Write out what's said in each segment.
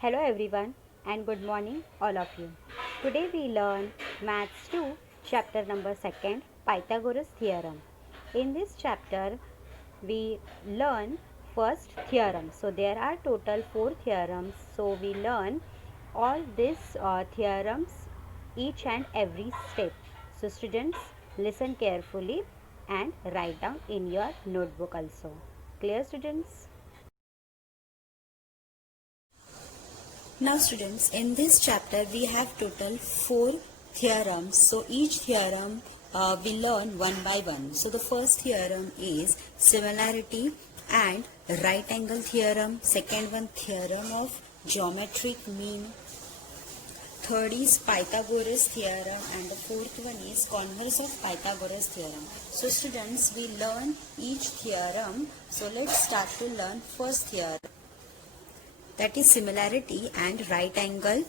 Hello everyone and good morning all of you. Today we learn Maths 2 chapter number 2 Pythagoras theorem. In this chapter we learn first theorem. So there are total 4 theorems. So we learn all these theorems each and every step. So students listen carefully and write down in your notebook also. Clear students? Now students, in this chapter we have total 4 theorems. So each theorem we learn one by one. So the first theorem is similarity and right angle theorem. Second one, theorem of geometric mean. Third is Pythagoras theorem, and the fourth one is converse of Pythagoras theorem. So students, we learn each theorem. So let's start to learn first theorem, that is similarity and right angle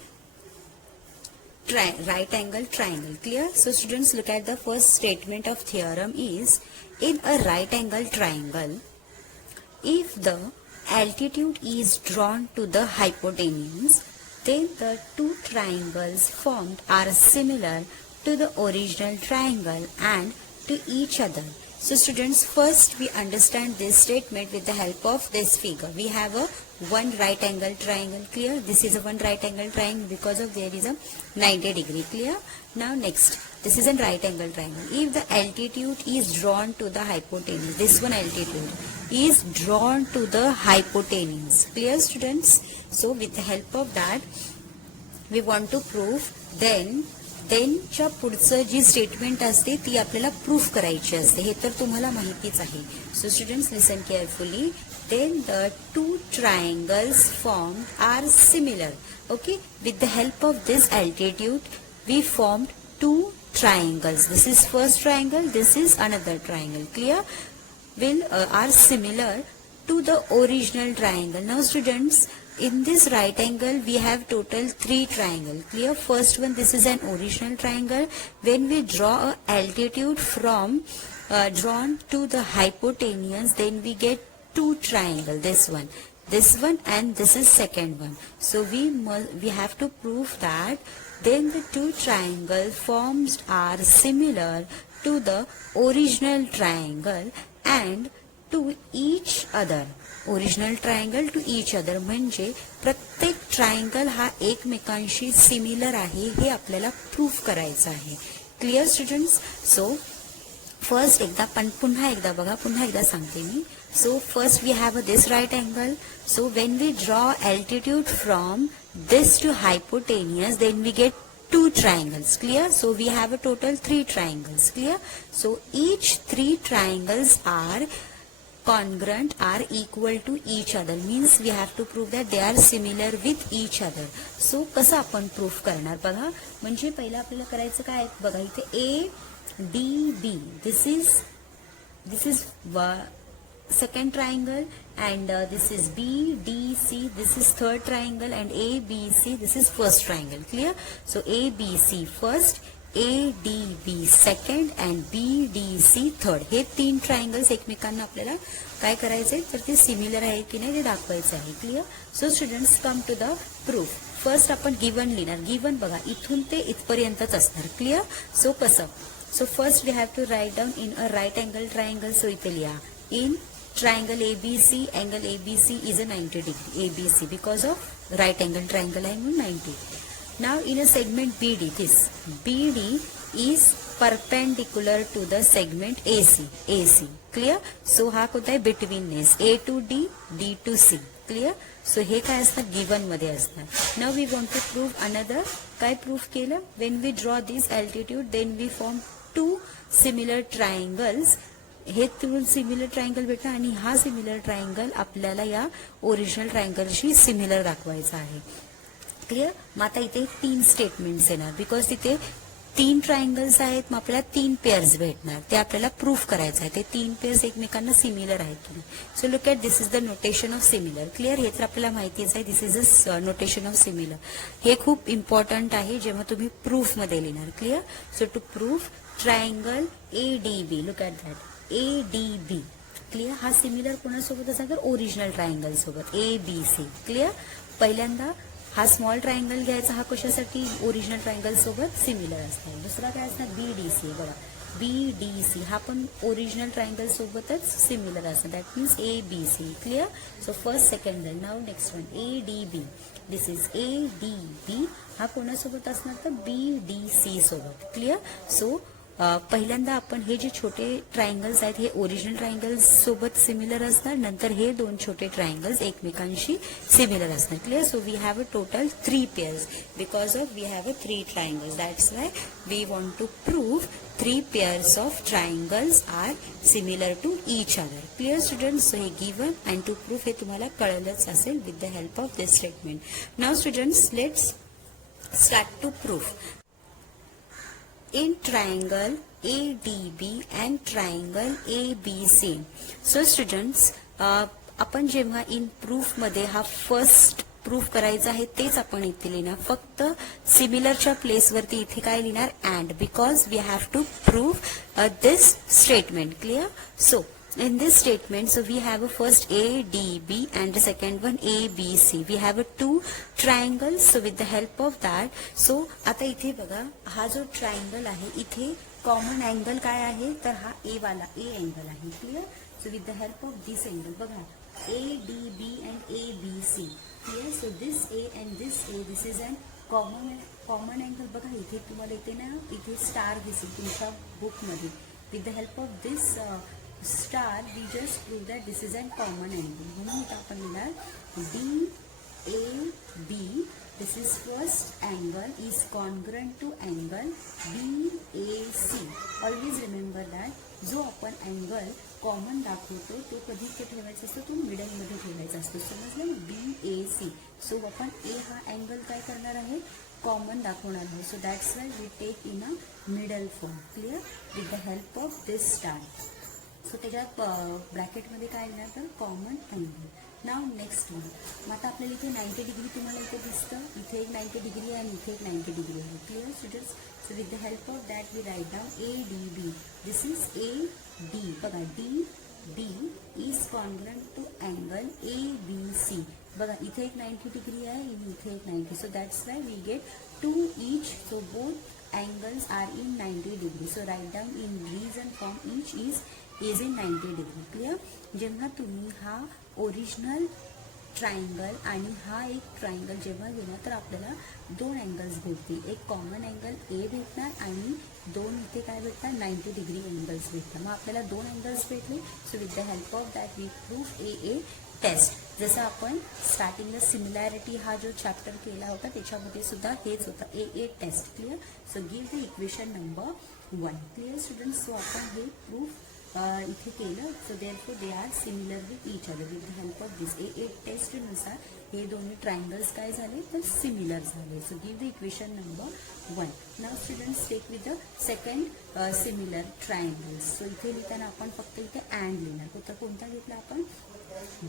triangle. Clear? So students, look at the first statement of theorem is, in a right angle triangle, if the altitude is drawn to the hypotenuse, then the two triangles formed are similar to the original triangle and to each other. So students, first we understand this statement with the help of this figure. We have a one right angle triangle. Clear? This is a one right angle triangle because of there is a 90 degree. Clear? Now next, this is a right angle triangle. If the altitude is drawn to the hypotenuse, this one altitude is drawn to the hypotenuse. Clear students? So with the help of that we want to prove then च्या पुढचं जी statement असते ती आपल्याला proof करायची असते. हे तर तुम्हाला माहितीच आहे. So students, listen carefully. Then the two triangles form are similar. Okay, with the help of this altitude we formed two triangles. This is first triangle, this is another triangle. Clear? Will are similar to the original triangle. Now students, in this right angle we have total 3 triangles. Clear? First one, this is an original triangle. When we draw a altitude from drawn to the hypotenuse, then we get 2 triangles. This one and this is second one. So we have to prove that then the 2 triangle forms are similar to the original triangle and to each other. Original triangle to each other म्हणजे प्रत्येक triangle हा एकमेकांशी similar आहे हे आपल्याला proof करायचं आहे. Clear students? So first एकदा पुन्हा एकदा बघा, पुन्हा एकदा सांगते मी. So first we have this right angle. So when we draw altitude from this to hypotenuse, then we get 2 triangles. Clear? So we have a total 3 triangles. Clear? So each 3 triangles are congruent, are equal to each other. Means we have to prove that they are similar with each other. So कसं आपण proof करणार बघा. म्हणजे पहिलं आपल्याला करायचं काय बघा, इथे A D B this is second triangle, and this is B D C, this is third triangle, and A B C, this is first triangle. Clear? So A B C first, A D B second, and B D C third. हे 3 triangles एकमेकांना आपल्याला काय करायचे तर ते similar आहे की नाही ते दाखवायचं आहे. Clear? So students, come to the proof. First आपण गिवन लिहिणार. गिवन बघा इथून ते इथपर्यंतच असणार. क्लिअर? सो कसं? So first we have to write down in a right angle triangle. So इथे लिहा, in triangle ABC, angle ABC is a 90 degree. ABC because of right angle triangle angle 90. Now in a segment BD, this BD is perpendicular to the segment AC. Clear? So हा कोणता आहे betweenness, A to D, D to C. Clear? So हे काय असणार given मध्ये असणार. Now we want to prove another. काय proof केलं? When we draw this altitude, then we form 2 similar triangles. हे दोन सिमिलर ट्रायंगल भेटला आणि हा सिमिलर ट्रायंगल आपल्याला या ओरिजिनल ट्रायंगलशी सिमिलर दाखवायचा आहे. क्लिअर? मग आता इथे 3 स्टेटमेंट्स येणार बिकॉज तिथे 3 ट्रायंगल्स आहेत. मग आपल्याला 3 पेअर्स भेटणार. ते आपल्याला प्रूफ करायचं आहे ते 3 पेअर्स एकमेकांना सिमिलर आहेत की नाही. So look at this is the notation of similar. Clear? हे तर आपल्याला माहितीच आहे. This is a notation of similar. हे खूप इम्पॉर्टंट आहे जेव्हा तुम्ही प्रूफ मध्ये लिहिणार. Clear? So to proof triangle ADB, look at that ADB. Clear? हा सिमिलर कोणासोबत असणार तर ओरिजिनल ट्रायंगल सोबत ABC. क्लिअर? पहिल्यांदा हा स्मॉल ट्रायंगल घ्यायचा, हा कशासाठी, ओरिजिनल ट्रायंगल सोबत सिमिलर असणार. दुसरा काय असणार, BDC. बघा BDC हा पण ओरिजिनल ट्रायंगल सोबतच सिमिलर असणार. That means ABC. Clear. So first second then now next one ADB. This is ADB. हा कोणासोबत असणार तर BDC सोबत. क्लिअर. सो पहिल्यांदा आपण हे जे छोटे ट्रायंगल्स आहेत हे ओरिजिनल ट्रायंगल्स सोबत सिमिलर असणार, नंतर हे दोन छोटे ट्रायंगल्स एकमेकांशी सिमिलर असणार. Clear. So we have a total 3 pairs because of we have a 3 triangles. That's why we want to prove 3 pairs of triangles are similar to each other. Clear students. So हे given and to prove हे तुम्हाला कळलंच असेल with the help of this statement. Now students, let's start to prove. In triangle ADB and triangle ABC. So students, आपण जेव्हा in proof मध्ये हा first proof करायचा आहे तेच आपण इथे लिहिणार. फक्त सिमिलरच्या प्लेसवरती इथे काय लिहिणार, and, because we have to prove this statement. Clear. So in this statement, so we have a first ADB and the second one ABC. We have a 2 triangles. So with the help of that, so आता इथे बघा हा जो triangle आहे इथे common angle काय आहे तर हा A वाला A अँगल आहे. Clear. So with the help of this angle बघा ADB and ABC. Clear. So this A and this A, this is an common angle. बघा इथे तुम्हाला इथे ना इथे स्टार दिसेल तुमच्या बुकमध्ये. With the help of this star we just prove that this is a common angle. म्हणून इथं आपण लिहिणार DAB. This is first angle is congruent to angle BAC. Always remember that जो आपण अँगल कॉमन दाखवतो तो कधी ते ठेवायचा असतो, तो मिडल मध्ये ठेवायचा असतो. समजलं. BAC. सो आपण A हा अँगल काय करणार आहे, कॉमन दाखवणार आहे. So that's why we take in a middle form. Clear. With the help of this star. So त्याच्यात ब्रॅकेटमध्ये काय येणार तर common angle. Now next one. मग आता आपल्याला इथे 90 डिग्री तुम्हाला इथे दिसतं, इथे एक 90 डिग्री आहे आणि इथे एक 90 डिग्री आहे. Clear students. So with the help of that we write down ADB. This is AD. बघा DD is congruent to angle ABC. बघा इथे एक 90 डिग्री आहे आणि इथे एक 90. So that's why we get 2 each. So both angles are in 90 degree. So write down in reason form each is in 90 degree. Clear. जेव्हा तुम्ही हा ओरिजिनल ट्रायंगल आणि हा एक ट्रायंगल जेव्हा घेणार तर आपल्याला 2 अँगल्स भेटतील. एक कॉमन अँगल A भेटणार आणि 2 इथे काय भेटणार 90 डिग्री अँगल्स भेटतात. मग आपल्याला 2 अँगल्स भेटले. So with the help of that we prove AA test. जसं आपण स्टार्टिंगला सिमिलॅरिटी हा जो चॅप्टर केला होता त्याच्यामध्ये सुद्धा हेच होतं AA test. Clear. So give the equation number 1. Clear students. So आपण हे प्रूफ इथे केलं. So therefore they are similar with each other. With the help of this AA टेस्टनुसार हे दोन्ही ट्रायंगल्स काय झाले तर सिमिलर झाले. So give the equation number 1. Now students take with the second similar triangles. So इथे लिहिताना आपण फक्त इथे अँड लिहिणार. कोणता घेतला आपण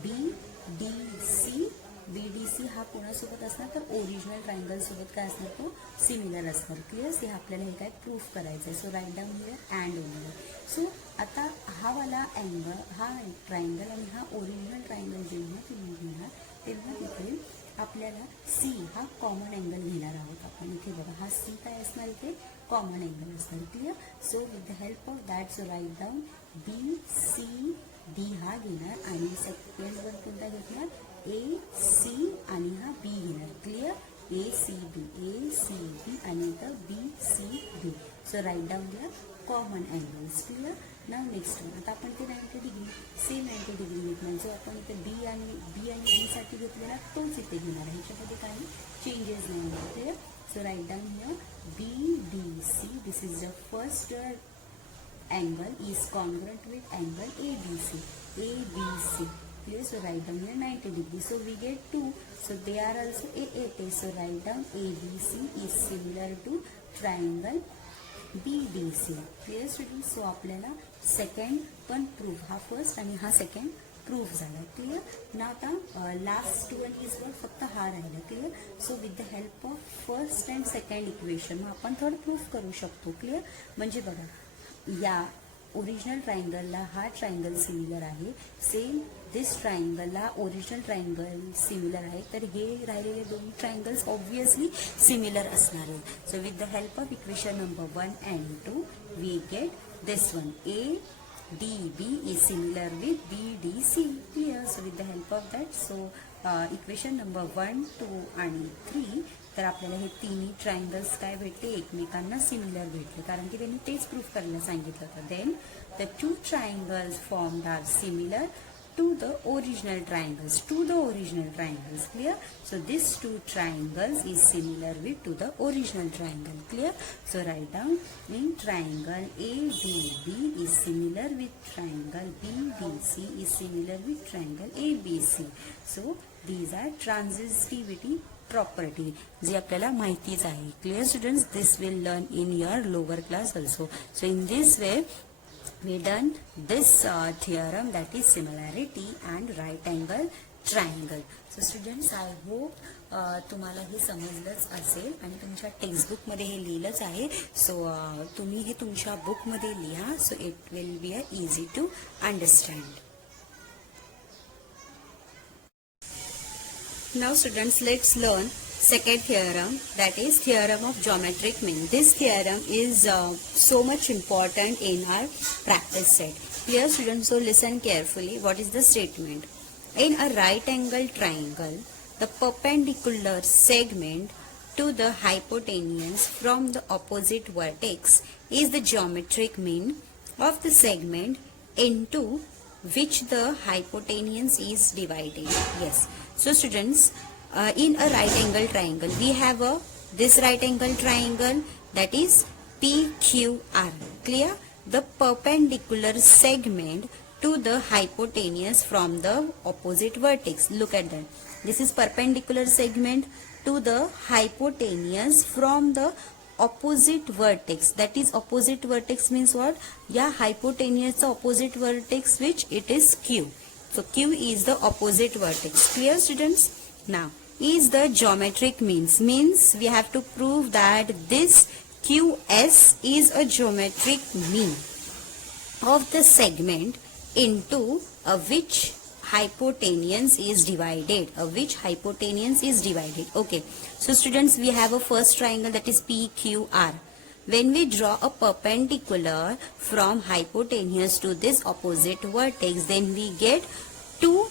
BDC. BDC हा कोणासोबत असणार तर ओरिजिनल ट्रायंगल सोबत काय असणार तो सिमिलर असणार. क्लिअर. हे आपल्याला हे काय प्रूफ करायचं आहे. So write down here and only. So आता हा वाला अँगल हा ट्रायंगल आणि हा ओरिजिनल ट्रायंगल जेव्हा तुम्ही घेणार तेव्हा तिथे आपल्याला C हा कॉमन अँगल घेणार आहोत आपण. इथे बघा हा C काय असणार इथे कॉमन अँगल असणार. Clear. So with the help of that so write down BCD हा घेणार आणि सेकंड वन कोणता घेतणार AC आणि हा B घेणार. क्लिअर. ACB आणि इथं BCB. सो राईट डाऊन द्या common angles. Clear. Now next one. आता आपण ते 90 डिग्री सेम 90 डिग्री घेतला. जो आपण इथे B आणि B साठी घेतलेला तोच इथे घेणार आहे. ह्याच्यामध्ये काही चेंजेस नाही होणार. Clear. So write down here BDC. This is the first angle is congruent with angle ABC. Clear. So write down here 90 degrees. So we get 2. So they are also AA test. So write down ABC is similar to triangle BDC. Clear students. So आपल्याला second पण proof हा first आणि हा second proof झाला. Clear. ना आता last one is वर फक्त हा राहिला. Clear. So with the help of first and second equation मग आपण थोडं प्रूफ करू शकतो. क्लिअर. म्हणजे बघा या ओरिजिनल ट्रायंगलला हा ट्रायंगल सिमिलर आहे, सेम दिस ट्रायंगलला ओरिजिनल ट्रायंगल सिमिलर आहे, तर हे राहिलेले दोन ट्रायंगल्स ऑब्वियसली सिमिलर असणार आहेत. So with the help of equation number 1 and 2 we get this one, ADB is similar with BDC. Clear? So with the help of that, so equation number 1, 2 आणि 3, तर आपल्याला हे तिन्ही ट्रायंगल्स काय भेटले, एकमेकांना सिमिलर भेटले, कारण की त्यांनी तेच प्रूफ करायला सांगितलं होतं. Then the two triangles formed are similar to the original triangles, clear? So this two triangles is similar with to the original triangle, clear? So write down, in triangle ADB is similar with triangle BDC is similar with triangle ABC. So these are transitivity property जी आपल्याला माहितीच आहे. Clear students? This will learn in your lower class also. So in this way we done this theorem, that is similarity and right angle triangle. So students, I hope तुम्हाला हे समजलंच असेल आणि तुमच्या textbook मध्ये हे लिहिलंच आहे. सो तुम्ही हे तुमच्या बुक मध्ये लिहा, so it will be easy to understand. Now students, let's learn second theorem, that is theorem of geometric mean. This theorem is so much important in our practice set. Clear students? So listen carefully. What is the statement? In a right angle triangle, the perpendicular segment to the hypotenuse from the opposite vertex is the geometric mean of the segment into which the hypotenuse is divided. Yes. So students, in a right angle triangle, we have this right angle triangle, that is PQR. Clear? The perpendicular segment to the hypotenuse from the opposite vertex. Look at that. This is perpendicular segment to the hypotenuse from the opposite vertex. That is, opposite vertex means what? Yeah, hypotenuse opposite vertex, which it is Q. So Q is the opposite vertex. Clear students? Now is the geometric means we have to prove that this QS is a geometric mean of the segment into which hypotenuse is divided, okay. So students, we have a first triangle, that is PQR. When we draw a perpendicular from hypotenuse to this opposite vertex, then we get two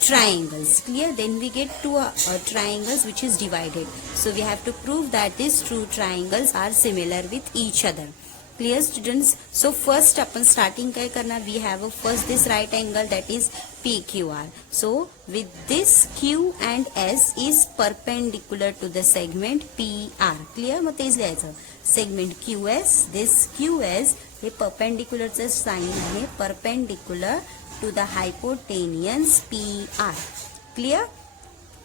triangles. Clear? Then we get two triangles which is divided. So we have to prove that these two triangles are similar with each other. Clear students? So first आपण starting काय करणार, we have a first this right angle, that is PQR. So with this Q and S is perpendicular to the segment PR. Clear? मग तेच लिहायचं, segment QS, this QS हे perpendicular चं sign आहे, perpendicular to the hypotenuse PR. Clear?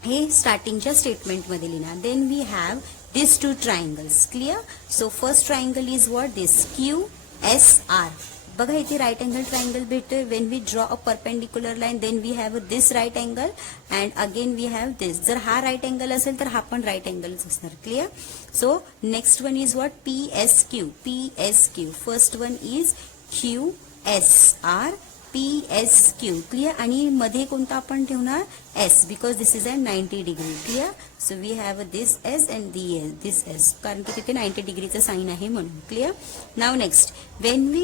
हे स्टार्टिंगच्या statement मध्ये लिहिणार. Then we have these two triangles. Clear? So first triangle is what? This QSR. बघा इथे right angle triangle भेटतोय. When we draw a perpendicular line, then we have this right angle and again we have this. जर हा right angle असेल तर हा पण right angle असणार. Clear? So next one is what? PSQ. First one is QSR. PSQ. Clear? आणि मध्ये कोणता आपण ठेवणार? S, because this is a 90 degree. Clear? So we have this S and this S, कारण की तिथे 90 डिग्रीचं साइन आहे म्हणून. Clear? Now next, when we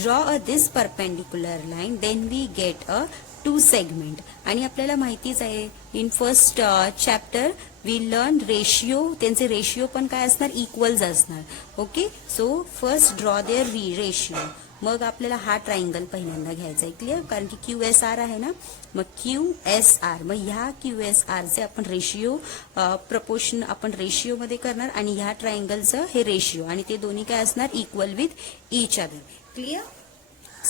draw this perpendicular line, then we get a two segment. आणि आपल्याला माहितीच आहे, in first chapter we learned ratio. त्यांचे रेशियो पण काय असणार? इक्वल्स असणार. Okay. So first draw their ratio. मग आपल्याला हा ट्रायंगल पहिल्यांदा घ्यायचा आहे. क्लियर? कारण की QSR आहे ना, मग QSR, मग ह्या QSR चे आपण रेशियो प्रपोर्शन आपण रेशियो मध्ये करणार आणि ह्या ट्रायंगलचं हे रेशियो, आणि ते दोन्ही काय असणार? Equal with each other. Clear?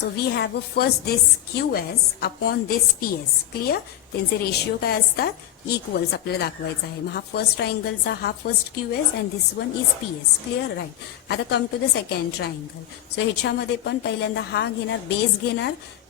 So we have first this QS upon this PS. Clear? त्यांचे रेशियो काय असतात? इक्वल्स आपल्याला दाखवायचा आहे. मग हा फर्स्ट ट्रायंगलचा हा first QS and this one is PS. Clear? Right. आता come to the second triangle. So ह्याच्यामध्ये पण पहिल्यांदा हा घेणार,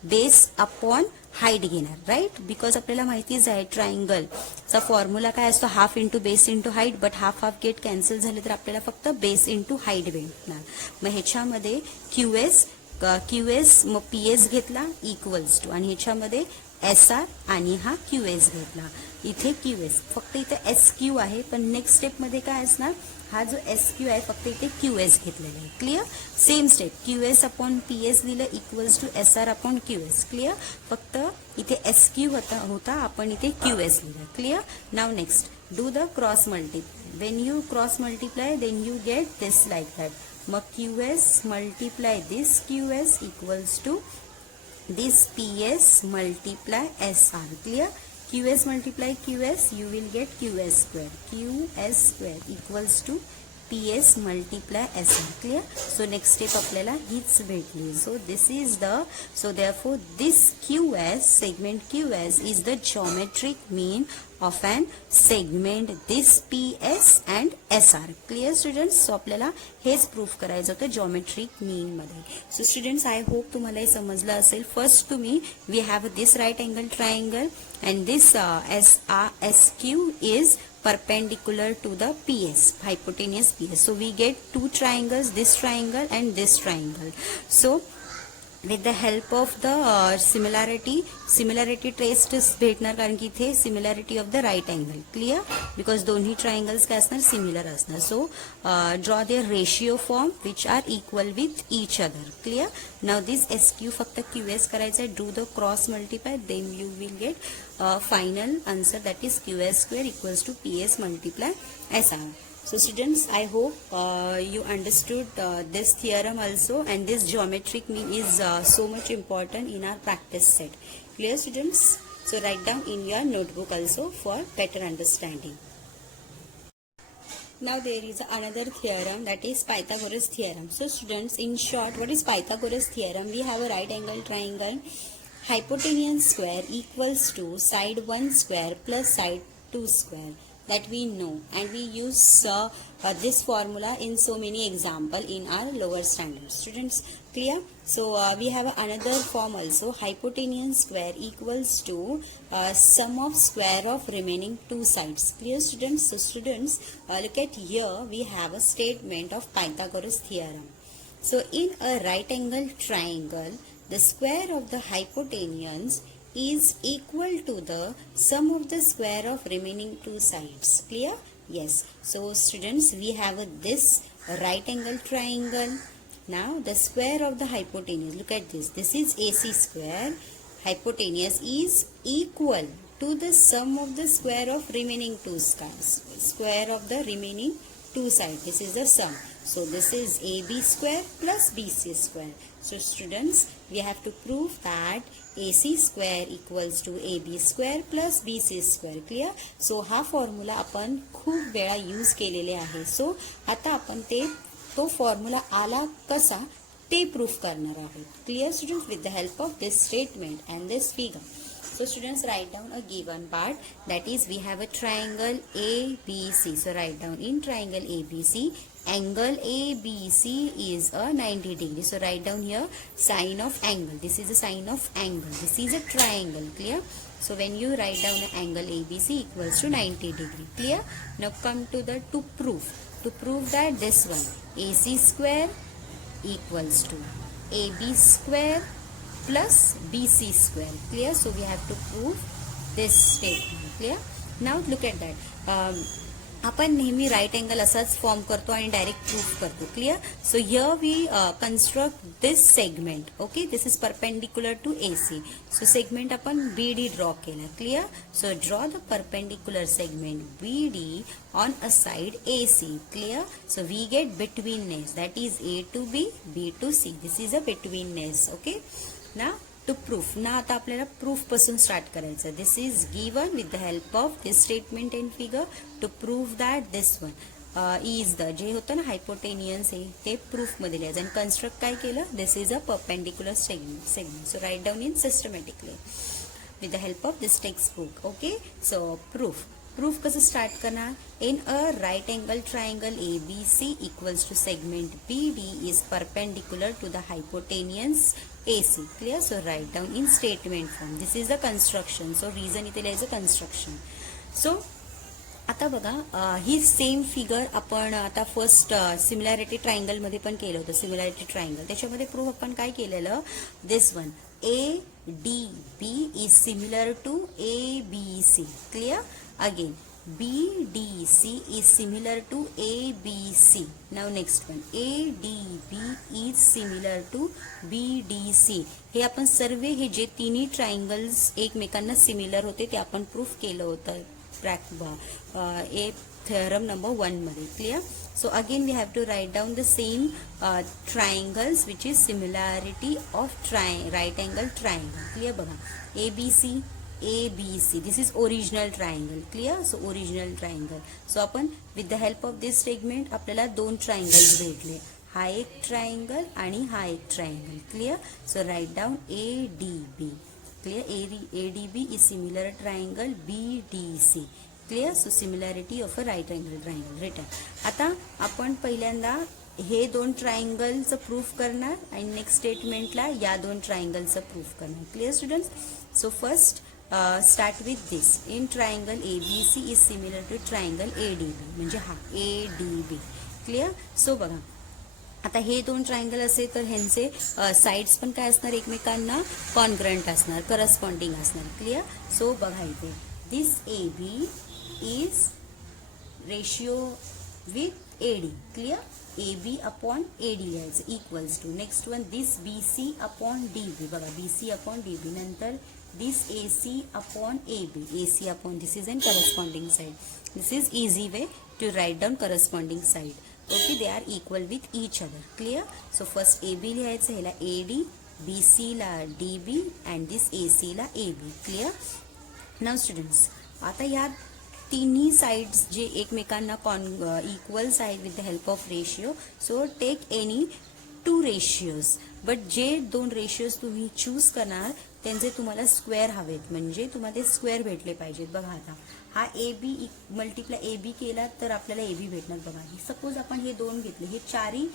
बेस अपॉन हाईट घेणार. राईट? बिकॉज आपल्याला माहितीच आहे ट्रायंगलचा फॉर्म्युला काय असतो? Half into base into height. But half get cancel झाले तर आपल्याला फक्त बेस इंटू हाईट भेटणार. मग ह्याच्यामध्ये QS क्यू एस मग पी एस घेतला इक्वल्स टू आणि ह्याच्यामध्ये एस आर आणि हा क्यू एस घेतला. इथे क्यू एस फक्त इथे एस क्यू आहे, पण नेक्स्ट स्टेपमध्ये काय असणार, हा जो एस क्यू आहे फक्त इथे क्यू एस घेतलेला आहे. Clear. Same step Q S upon P S दिलं equals to S R upon Q S. Clear. फक्त इथे एस क्यू होता आपण इथे क्यू एस लिहिलं. Clear. Now next do the cross multiply. When you cross multiply then you get this like that. मग Q S multiply this Q S equals to this ps multiply sr. clear. qs multiply qs you will get qs square equals to ps multiply sr. clear. so next step आपल्याला हीच भेटली. so this is the, so therefore this qs segment qs is the geometric mean of an segment this ps and sr. clear students. so आपल्याला हेच proof करायचं होतं geometric mean मध्ये. so students I hope तुम्हाला हे समजलं असेल. First तुम्ही we have this right angle triangle and this sq is perpendicular to the PS, hypotenuse PS. So we get two triangles, this triangle and this triangle. So with the help of the similarity trace भेटणार, कारण की इथे similarity of the right angle. clear. because दोन्ही triangles काय असणार, similar असणार. so draw their ratio form which are equal with each other. clear. now this SQ फक्त QS करायचं, do the cross multiply, then you will get final answer, that is QS square equals to PS multiply SR. So students, I hope you understood this theorem also, and this geometric mean is so much important in our practice set. Clear students? So write down in your notebook also for better understanding. Now there is another theorem, that is Pythagoras theorem. So students, in short, what is Pythagoras theorem? We have a right angle triangle, hypotenuse square equals to side 1 square plus side 2 square. That we know, and we use this formula in so many example in our lower standard. Students, clear? So we have another form also, hypotenuse square equals to sum of square of remaining two sides. Clear students? So students, look at here, we have a statement of Pythagoras theorem. So in a right angle triangle, the square of the hypotenuse is equal to the sum of the square of remaining two sides. Clear? Yes. So students, we have this right angle triangle. Now the square of the hypotenuse, look at this, this is AC square. Hypotenuse is equal to the sum of the square of remaining two sides. Square of the remaining two sides, this is the sum. So this is AB square plus BC square. So students, we have to prove that AC square equals to AB square plus BC square. Clear? So हा formula आपण खूप वेळा use केलेले आहे. So आता आपण तो formula आला कसा ते प्रूफ करणार आहोत. Clear students? With the help of this statement and this figure. So students, write down a given part, that is we have a triangle ABC. So write down in triangle ABC, angle ABC is a 90 degree. So write down here sign of angle. This is a sign of angle. This is a triangle. Clear? So when you write down an angle ABC equals to 90 degree. Clear? Now come to the to prove. To prove that this one AC square equals to AB square plus BC square. Clear? So we have to prove this statement. Clear? Now look at that. आपण नेहमी right angle असाच form करतो आणि direct proof करतो. Clear? So here we construct this segment. Okay, this is perpendicular to AC. So segment आपण BD draw केला. Clear? So draw the perpendicular segment BD on a side AC. Clear? So we get betweenness, that is A to B, B to C. This is a betweenness. Okay? Now to proof. ना आता आपल्याला proof पासून start करायचं. This is given with the help of this statement and figure to prove that this one is the, जे होतं ना हायपोटेनियन्स आहे ते प्रूफ मध्ये लिहायचं आणि कन्स्ट्रक्ट काय केलं, this is a perpendicular segment. So write down in systematically with the help of this text book. Okay, so proof कसं स्टार्ट करणार. In a right angle triangle ABC equals to segment BD is perpendicular to the hypotenuse AC. Clear? So write down in statement form. This is the construction. So reason इथे लिहायचं construction. So आता बघा ही same figure आपण आता first similarity triangle मध्ये पण केलं होतं. सिमिलॅरिटी ट्रायंगल त्याच्यामध्ये प्रूफ आपण काय केलेलं, this one A D B is similar to A B C. Clear? Again B D C is similar to A B C. Now next one A D B is similar to B D C. हे आपण सर्व हे जे तिन्ही triangles एकमेकांना similar होते ते आपण प्रूफ केलं होतं a theorem number 1 मध्ये. Clear? So again we have to write down the same triangles which is similarity of right angle triangle. Clear? बघा ABC ABC, this is original triangle. Clear? So original triangle. So आपण with the help of this segment आपल्याला दोन triangles भेटले, हा एक triangle आणि हा एक triangle. Clear? So write down ADB. Clear? ADB is similar triangle BDC. Clear? So similarity of a right angle triangle written. आता आपण पहिल्यांदा हे दोन ट्रायंगलचं प्रूफ करणार आणि नेक्स्ट स्टेटमेंटला या दोन ट्रायंगलचं प्रूफ करणार. Clear students? So first start with this. In triangle ABC is similar to triangle ADB, म्हणजे हा ADB. क्लिअर? सो बघा आता हे दोन ट्रायंगल असे तर ह्यांचे साइड्स पण काय असणार, एकमेकांना कॉन्ग्रंट असणार, करस्पॉन्डिंग असणार. क्लिअर? सो बघा इथे this AB is ratio with AD. Clear? AB upon AD लिहायचं equals to. Next one this BC upon DB. बघा BC अपॉन DB. नंतर this AC upon AB. AC upon this is an corresponding side. This is easy way to write down corresponding side. Okay, they are equal with each other. Clear? So first AB लिहायचं, ह्याला AD, BC ला DB and this AC ला AB. Clear? Now students आता या तिन्ही sides जे एकमेकांना equals आहेत with the help of ratio. So take any two ratios, but जे दोन रेशिओज तुम्ही चूज करणार त्यांचे तुम्हाला स्क्वेअर हवेत, म्हणजे तुम्हाला ते स्क्वेअर भेटले पाहिजेत. बघा आता हा AB मल्टिप्लाय AB केला तर आपल्याला AB भेटणार. बघा सपोज आपण हे दोन घेतले, हे चारही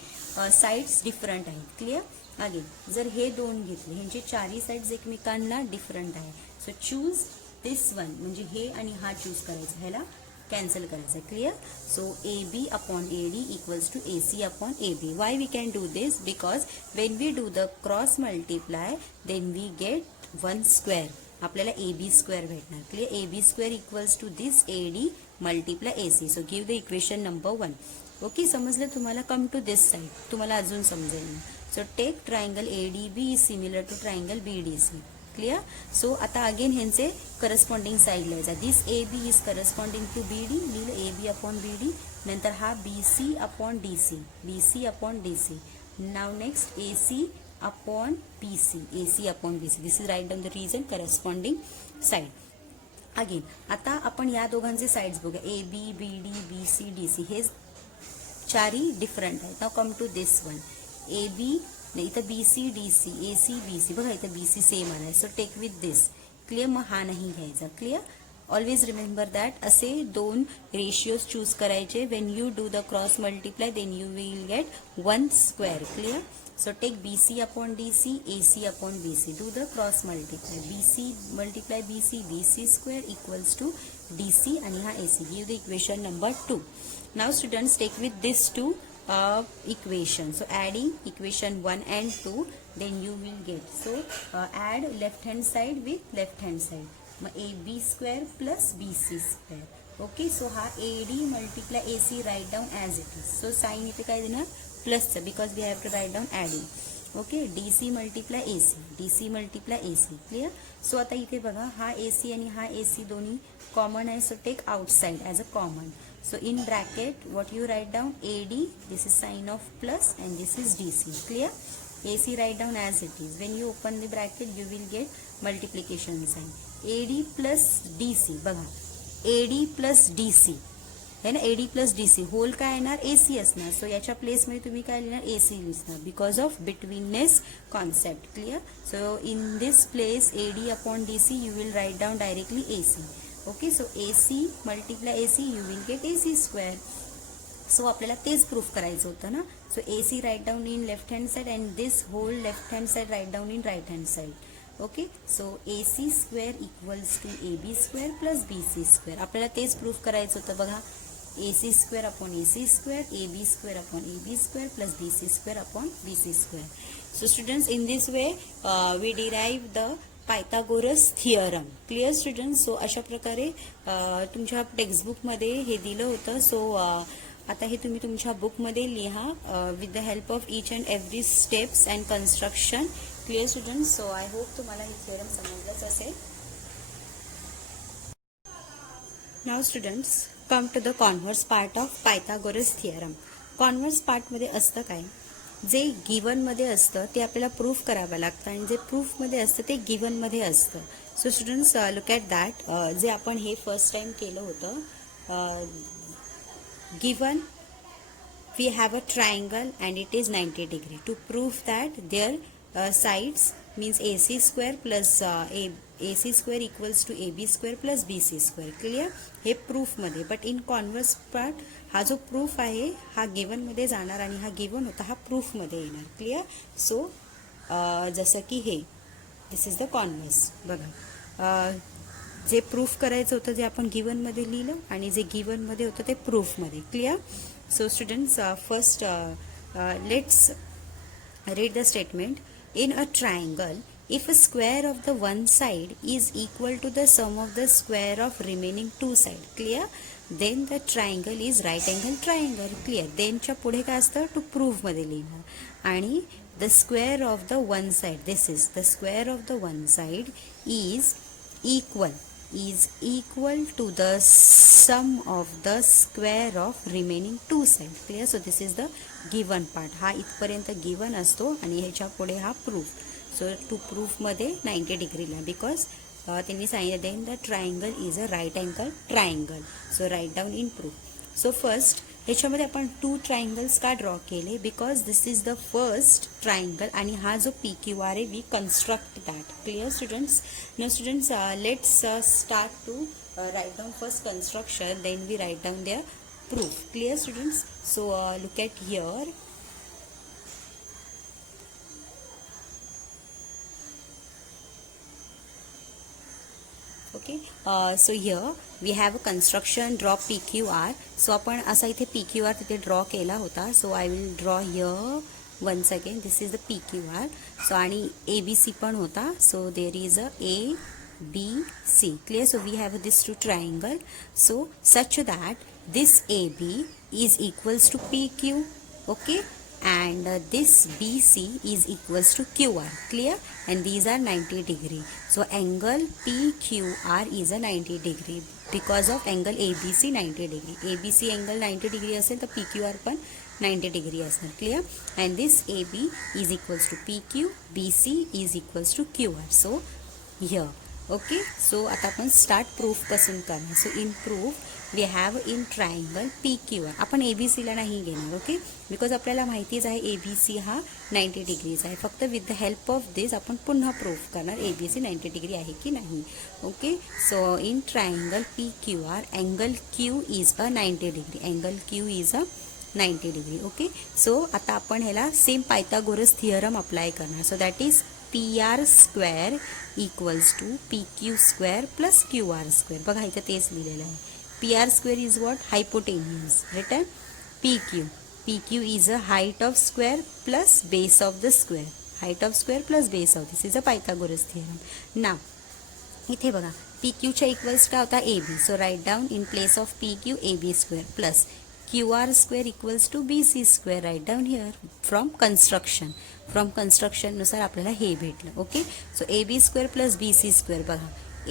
साइड्स डिफरंट आहेत. क्लिअर? अगेन जर हे दोन घेतले, ह्यांचे चारही साइड्स एकमेकांना डिफरंट आहे. सो चूज दिस वन, म्हणजे हे आणि हा चूज करायचा, ह्याला कॅन्सल करायचं. Clear? So AB upon AD equals to AC upon AB. Why we can do this? Because when we do the cross multiply then we get one square. आपल्याला AB square भेटणार. Clear? AB square equals to this AD multiply AC. So give the equation number 1. Okay, समजलं तुम्हाला? Come to this side, तुम्हाला अजून समजेल. So take triangle ADB is similar to triangle BDC. Clear? So आता again ह्यांचे corresponding side लिहायचा. This AB is corresponding to BD. लिहिलं AB upon BD. नंतर हा BC upon DC. BC upon DC. Now next AC upon BC. AC upon BC. This is write down the reason corresponding side. Again आता आपण या दोघांचे sides बघूया. AB BD BC DC हे चारही different आहेत. Now come to this one. AB नाही, इथं BC DC AC BC. बघा इथं BC सेम आलाय. So take with this. Clear? मग हा नाही घ्यायचा. क्लिअर? ऑलवेज रिमेंबर दॅट असे दोन रेशिओज चूज करायचे. When you do the cross multiply then you will get one square. Clear? So take BC upon DC AC upon BC. Do the cross multiply. BC multiply BC BC square equals to DC आणि हा AC. Give the equation number 2. Now students take with this two equation. So adding equation 1 and 2 then you will get. So add left hand side with left hand side. AB square plus BC square. Okay, so ha AD multiply AC write down as it is. So sign इथे काय देणार? Plus, because we have to write down adding. Okay, DC multiply AC DC multiply AC. Clear? So आता इथे बघा हा AC आणि हा AC दोन्ही कॉमन आहे. So take outside as a common. So in bracket what you write down AD, this is sign of plus and this is DC. Clear? AC write down as it is. When you open the bracket you will get multiplication sign. AD plus DC. बघा AD plus DC है ना. AD plus DC hole काय येणार? AC असणार. So याच्या प्लेसमध्ये तुम्ही काय लिहिणार? AC लिहिणार because of betweenness concept. Clear? So in this place AD upon DC you will write down directly AC. Okay, so AC multiply AC you will get AC square. So आपल्याला तेच proof करायचं होतं ना. So AC write down in left hand side and this whole left hand side write down in right hand side. Okay. So AC square equals to AB square plus BC square. आपल्याला तेच proof करायचं होतं बघा. AC square upon AC square, AB square upon AB square plus BC square upon BC square. So students, in this way we derive the Pythagoras theorem. Clear students? So अशा प्रकारे तुमच्या टेक्स्टबुकमध्ये हे दिलं होतं. सो आता हे तुम्ही तुमच्या बुकमध्ये लिहा with the help of each and every steps and construction. Clear students? So I hope तुम्हाला हे थिअरम समजलंच असेल. Now students, come to the converse part of Pythagoras theorem. Converse पार्टमध्ये असतं काय? जे गिवनमध्ये असतं ते आपल्याला प्रूफ करावं लागतं आणि जे प्रूफमध्ये असतं ते गिवनमध्ये असतं. So students, look at that. जे आपण हे फर्स्ट टाइम केलं होतं. Given we have a triangle and it is 90 degree. To prove that their sides means AC square plus AC square equals to AB square plus BC square. Clear? हे proof मध्ये. But in converse part हा जो proof आहे हा given मध्ये जाणार आणि हा गिवन होता हा प्रूफ मध्ये येणार. क्लिअर? सो जसं की हे दिस इज द कॉन्व्हर्स. बघा, जे प्रूफ करायचं होतं जे आपण गिवन मध्ये लिहिलं आणि जे गिवन मध्ये होतं ते प्रूफ मध्ये. Clear? So students, first let's read the statement. In a triangle, if a square of the one side is equal to the sum of the square of remaining two sides, clear? Then the triangle is right angle triangle. Clear? Then च्या पुढे काय असतं? to prove मध्ये लिहिणार. आणि the square of the one side, this is the square of the one side is equal to the sum of the square of remaining two sides. Clear? So this is the given part. हा इथपर्यंत given असतो आणि ह्याच्या पुढे हा proof. So to proof मध्ये 90 डिग्रीला because त्यांनी सांगितलं then the triangle is a right angle triangle. So write down in proof. So first ह्याच्यामध्ये आपण 2 ट्रायंगल्स का ड्रॉ केले? Because this is the first triangle आणि हा जो PQR आहे we construct that. Clear students? No students, let's start to write down first construction, then we write down their proof. Clear students? So look at here. Okay, so here we have a construction, draw PQR. So आपण असा इथे PQR तिथे draw केला होता. So I will draw here once again. This is the PQR. So आणि ABC पण होता. So there is a ABC. Clear? So we have this two triangle. So such that this AB is equals to PQ. Okay? And this BC is equals to QR. Clear? And these are 90 degree. So angle PQR is a 90 degree because of angle ABC 90 degree. ABC angle 90 degree असेल तर PQR पण 90 degree असणार. Clear? And this AB is equals to PQ, BC is equals to QR. So here. Okay. So आता आपण start proof पासून करणार. So in proof we have in triangle PQR. आपण ABCला नाही घेणार. ओके, बिकॉज आपल्याला माहितीच आहे ABC हा 90 डिग्रीज आहे. फक्त विथ द हेल्प ऑफ दिस आपण पुन्हा प्रूफ करणार ABC 90 डिग्री आहे की नाही. Okay. So in triangle PQR angle Q is a 90 degree. Angle Q is a 90 degree. Okay. So आता आपण ह्याला सेम पायथागोरस थिअरम अप्लाय करणार. So that is PR square equals to PQ square plus QR square. बघा इथं तेच लिहिलेलं आहे. PR square is what? Hypotenuse. Return PQ is a height of square plus base of the square. Height of square plus base of this is a Pythagoras theorem. Now इथे बघा PQच्या equals काय होता? AB. So write down in place of PQ AB square plus QR square equals to BC square. Write down here from construction नुसार आपल्याला हे भेटलं. Okay. So AB square plus BC square. बघा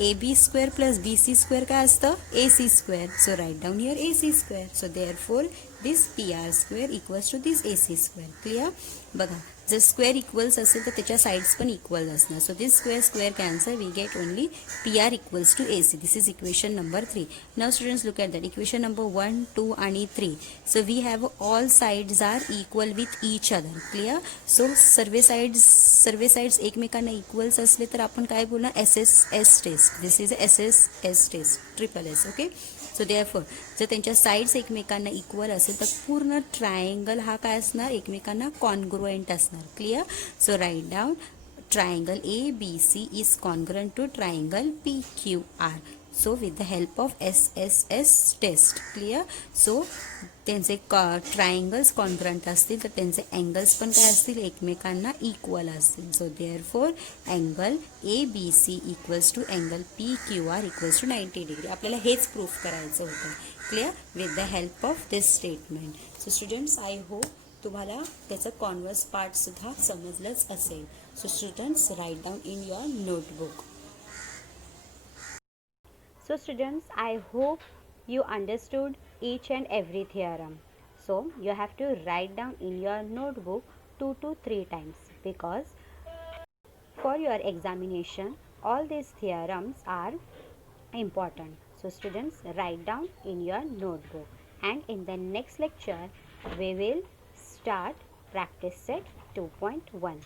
AB square plus BC square काय असतं? AC square. So write down here AC square. So therefore this PR square equals to this AC square. Clear? बघा जर square equals असेल तर त्याच्या sides पण equal असणार. So this square cancel. We get only PR equals to AC. This is equation number 3. Now students look at that. Equation number 1, 2 आणि 3. So we have all sides are equal with each other. Clear? So सर्व sides एकमेकांना equals असले तर आपण काय बोलणार? SSS test. This is SSS test. Triple S. Okay. So therefore जर त्यांच्या साइड्स एकमेकांना इक्वल असेल तर पूर्ण ट्रायंगल हा काय असणार? एकमेकांना कॉन्ग्रुएंट असणार. Clear? So write down triangle ABC is congruent to triangle PQR. So with the help of SSS test, clear? So त्यांचे ट्रायंगल्स कॉन्ग्रंट असतील तर त्यांचे अँगल्स पण काय असतील, एकमेकांना इक्वल असतील. So therefore angle ABC equals to angle PQR equals to 90 degree. आपल्याला हेच प्रूफ करायचं होतं. Clear? With the help of this statement. So students, I hope तुम्हाला त्याचं कॉन्व्हर्स पार्टसुद्धा समजलंच असेल. So students, write down in your notebook. So students, I hope you understood each and every theorem. So you have to write down in your notebook 2 to 3 times, because for your examination all these theorems are important. So students, write down in your notebook, and in the next lecture we will start practice set 2.1.